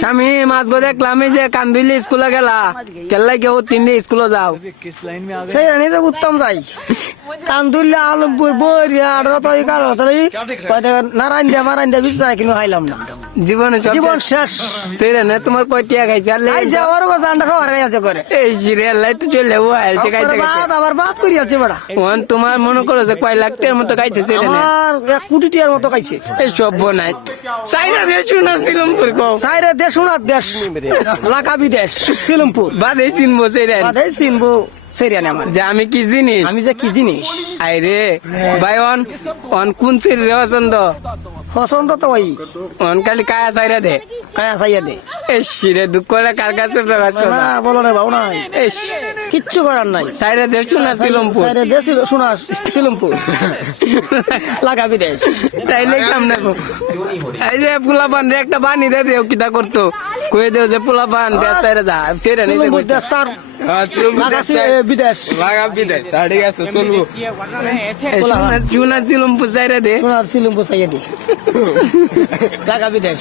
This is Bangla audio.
স্বামী মাছ গো দেখলাম এই যে কান্দুইলে স্কুলে গেলা কেল্লাই কেউ 3 দিন স্কুলে যাও সেই রানি যে উত্তম যাই কান্দুল্লা আলমপুর বইরিয়া আড়রা তো এই কালো তাই নারায়ণ দিয়া মারায়ণ দিয়া বিছাই কিনো খাইলাম না জীবনে জীবন শেষ সেই রে তোমার কয় টিয়া খাইছে আর এই যে ওর জানটা খাওয়ার আছে করে এই সিরিয়াল লাই তো চলে ও আইছে খাইতে বাদ আবার বাদ করি আছে বড়া ওন তোমার মনে করো যে কয় লাখ টাকার মতো খাইছে সেই রে আর 1 কোটি টাকার মতো খাইছে এই সব বনাই সাইরা দিয়ে শুনা সিলমপুর কও সাইরে দেশ উনার দেশ লাকা বিদেশ সিলমপুর বাদে চিনবো সেই রে বাদে চিনবো সেরিয়ানি আমার যে আমি কি জিনিস আমি যে কি জিনিস আইরে ভাই অন কোন সির রে পছন্দ পছন্দ তো ওই অন খালি কায়া সাইরা দে কায়া চাইয়া দে এই সিরে দুঃখ করে কার কাছে প্রকাশ করবা না বলো রে বাবু নাই এস কিচ্ছু করার নাই সাইরা দে শুনা সিলমপুর সাইরে দেশ শোনা সিলমপুর লাগা বিদেশ তাইলে সামনে এই যে পোলাপান রে একটা বানি দে দেও কিটা করতো কয়ে দেও যে পোলাপান দে সাইরা যা সেরা নেই সিলমপুর দেশ স্যার লাগা বিদেশ লাগা বিদায় ঠিক আছে চলবো শুনা সিলমপুর সাইরা দে শোনার সিলমপুর চাইয়া দে লাগা বিদেশ